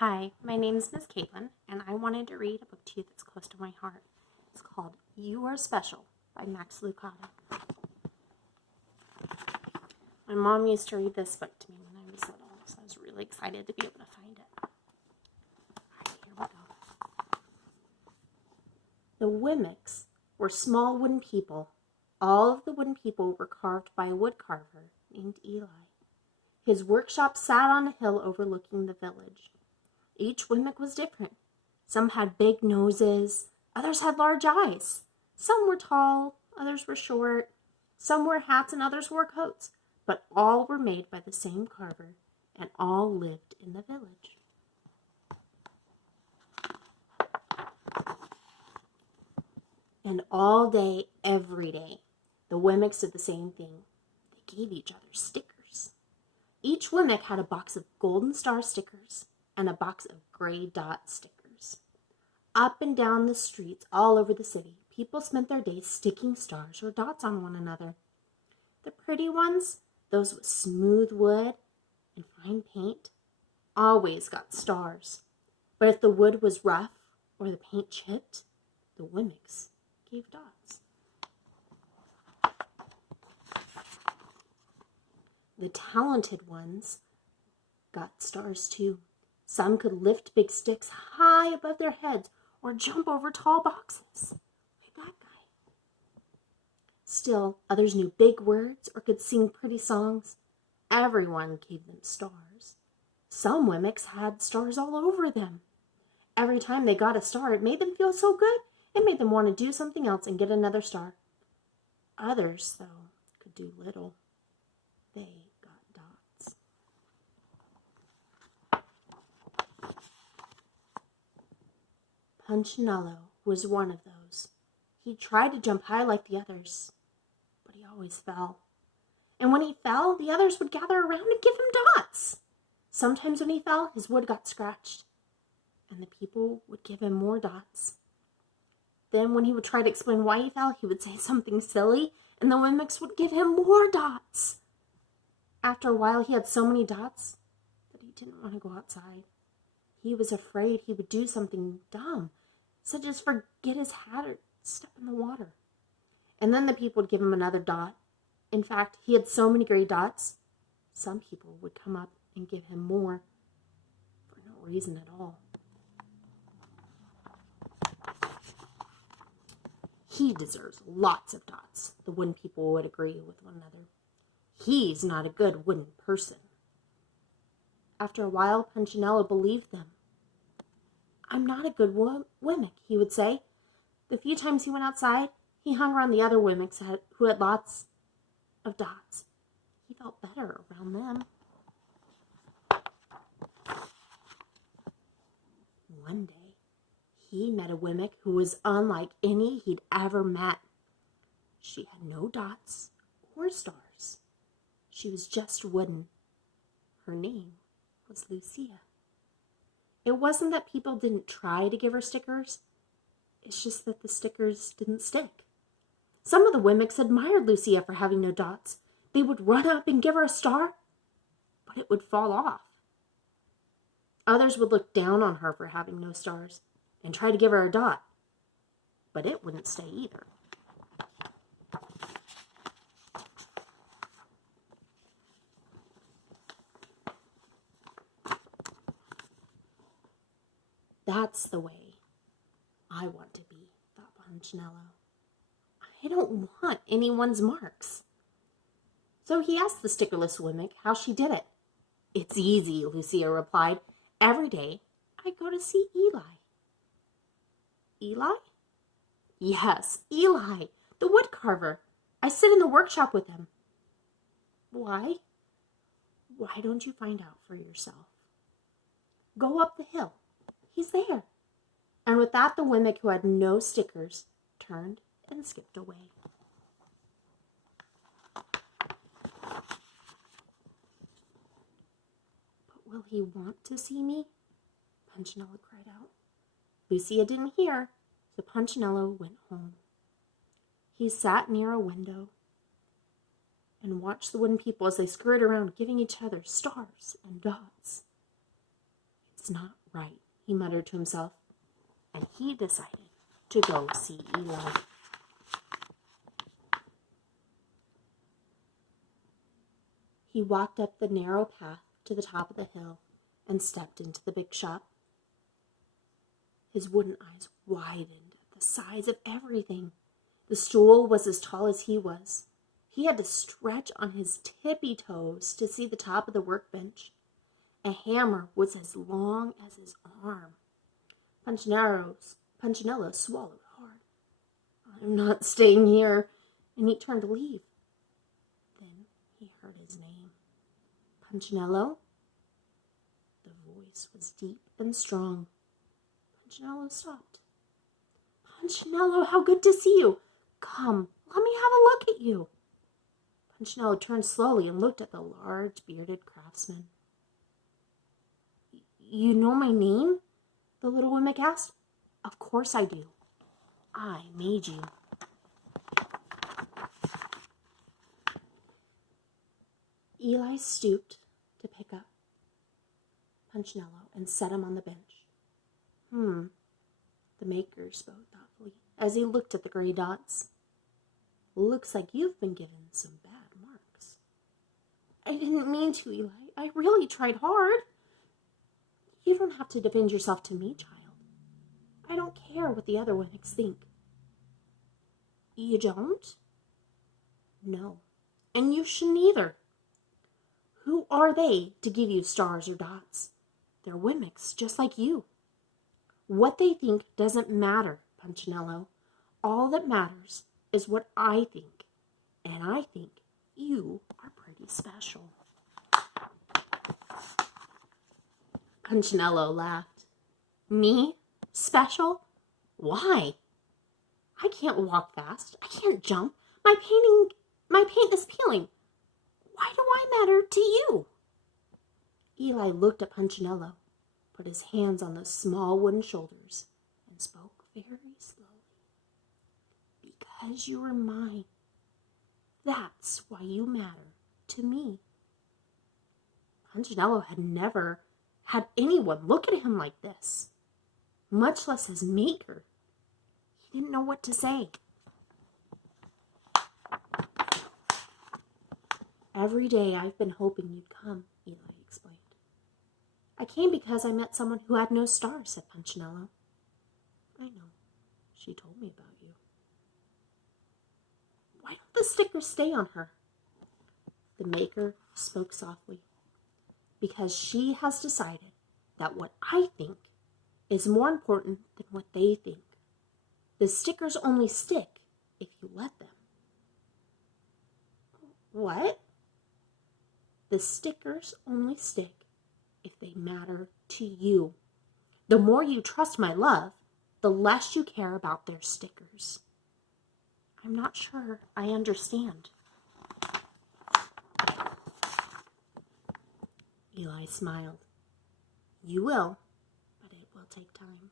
Hi, my name is Miss Caitlin, and I wanted to read a book to you that's close to my heart. It's called You Are Special by Max Lucado. My mom used to read this book to me when I was little, so I was really excited to be able to find it. Alright, here we go. The Wimmicks were small wooden people. All of the wooden people were carved by a wood carver named Eli. His workshop sat on a hill overlooking the village. Each Wimmick was different. Some had big noses, others had large eyes. Some were tall, others were short. Some wore hats and others wore coats, but all were made by the same carver, and all lived in the village. And all day, every day, the Wimmicks did the same thing. They gave each other stickers. Each Wimmick had a box of golden star stickers and a box of gray dot stickers. Up and down the streets all over the city, people spent their days sticking stars or dots on one another. The pretty ones, those with smooth wood and fine paint, always got stars. But if the wood was rough or the paint chipped, the Wimmicks gave dots. The talented ones got stars too. Some could lift big sticks high above their heads or jump over tall boxes, like that guy. Still, others knew big words or could sing pretty songs. Everyone gave them stars. Some Wimmicks had stars all over them. Every time they got a star, it made them feel so good, it made them want to do something else and get another star. Others, though, could do little. They got dots. Punchinello was one of those. He tried to jump high like the others, but he always fell. And when he fell, the others would gather around and give him dots. Sometimes when he fell, his wood got scratched, and the people would give him more dots. Then when he would try to explain why he fell, he would say something silly, and the Wimmicks would give him more dots. After a while, he had so many dots that he didn't want to go outside. He was afraid he would do something dumb, such as forget his hat or step in the water. And then the people would give him another dot. In fact, he had so many gray dots, some people would come up and give him more for no reason at all. He deserves lots of dots, the wooden people would agree with one another. He's not a good wooden person. After a while, Punchinello believed them. I'm not a good Wimmick, he would say. The few times he went outside, he hung around the other Wimmicks who had lots of dots. He felt better around them. One day, he met a Wimmick who was unlike any he'd ever met. She had no dots or stars. She was just wooden. Her name was Lucia. It wasn't that people didn't try to give her stickers. It's just that the stickers didn't stick. Some of the Wimmicks admired Lucia for having no dots. They would run up and give her a star, but it would fall off. Others would look down on her for having no stars and try to give her a dot, but it wouldn't stay either. That's the way I want to be, thought Punchinello. I don't want anyone's marks. So he asked the stickerless Wimmick how she did it. It's easy, Lucia replied. Every day I go to see Eli. Eli? Yes, Eli, the wood carver. I sit in the workshop with him. Why? Why don't you find out for yourself? Go up the hill. He's there. And with that, the Wimmick who had no stickers turned and skipped away. But will he want to see me? Punchinello cried out. Lucia didn't hear, so Punchinello went home. He sat near a window and watched the wooden people as they scurried around, giving each other stars and dots. It not right, he muttered to himself, and he decided to go see Eli. He walked up the narrow path to the top of the hill and stepped into the big shop. His wooden eyes widened at the size of everything. The stool was as tall as he was. He had to stretch on his tippy toes to see the top of the workbench. A hammer was as long as his arm. Punchinello swallowed hard. "I'm not staying here," and he turned to leave. Then he heard his name. "Punchinello?" The voice was deep and strong. Punchinello stopped. "Punchinello, how good to see you! Come, let me have a look at you." Punchinello turned slowly and looked at the large, bearded craftsman. "You know my name?" the little Wemmick asked. "Of course I do. I made you." Eli stooped to pick up Punchinello and set him on the bench. The maker spoke thoughtfully as he looked at the gray dots. "Looks like you've been given some bad marks." "I didn't mean to, Eli. I really tried hard." "You don't have to defend yourself to me, child. I don't care what the other Wimmicks think." "You don't?" "No, and you shouldn't either. Who are they to give you stars or dots? They're Wimmicks just like you. What they think doesn't matter, Punchinello. All that matters is what I think, and I think you are pretty special." Punchinello laughed. "Me? Special? Why? I can't walk fast. I can't jump. My paint is peeling. Why do I matter to you?" Eli looked at Punchinello, put his hands on those small wooden shoulders, and spoke very slowly. "Because you are mine. That's why you matter to me." Punchinello had never had anyone look at him like this, much less his maker. He didn't know what to say. "Every day I've been hoping you'd come," Eli explained. "I came because I met someone who had no stars," said Punchinello. "I know. She told me about you." "Why don't the stickers stay on her?" The maker spoke softly. "Because she has decided that what I think is more important than what they think. The stickers only stick if you let them." "What?" "The stickers only stick if they matter to you. The more you trust my love, the less you care about their stickers." "I'm not sure I understand." Eli smiled. "You will, but it will take time.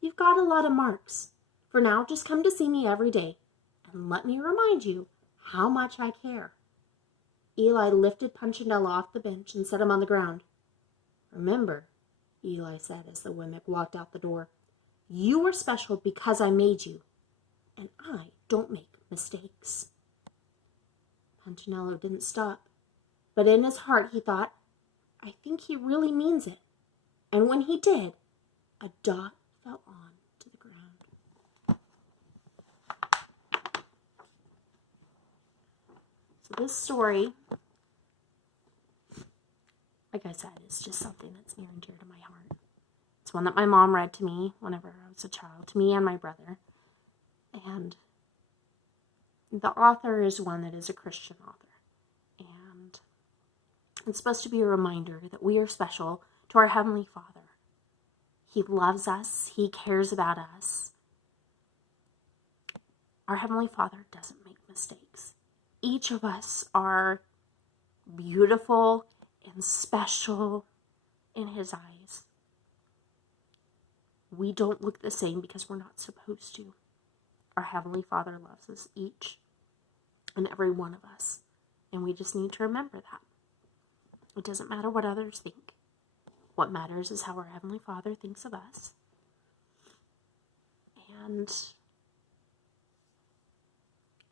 You've got a lot of marks. For now, just come to see me every day, and let me remind you how much I care." Eli lifted Punchinello off the bench and set him on the ground. "Remember," Eli said as the Wemmick walked out the door, "you are special because I made you, and I don't make mistakes." Punchinello didn't stop, but in his heart he thought, "I think he really means it." And when he did, a dot fell on to the ground. So this story, like I said, is just something that's near and dear to my heart. It's one that my mom read to me whenever I was a child, to me and my brother. And the author is one that is a Christian author. And it's supposed to be a reminder that we are special to our Heavenly Father. He loves us. He cares about us. Our Heavenly Father doesn't make mistakes. Each of us are beautiful and special in His eyes. We don't look the same because we're not supposed to. Our Heavenly Father loves us, each and every one of us. And we just need to remember that. It doesn't matter what others think. What matters is how our Heavenly Father thinks of us. And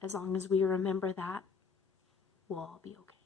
as long as we remember that, we'll all be okay.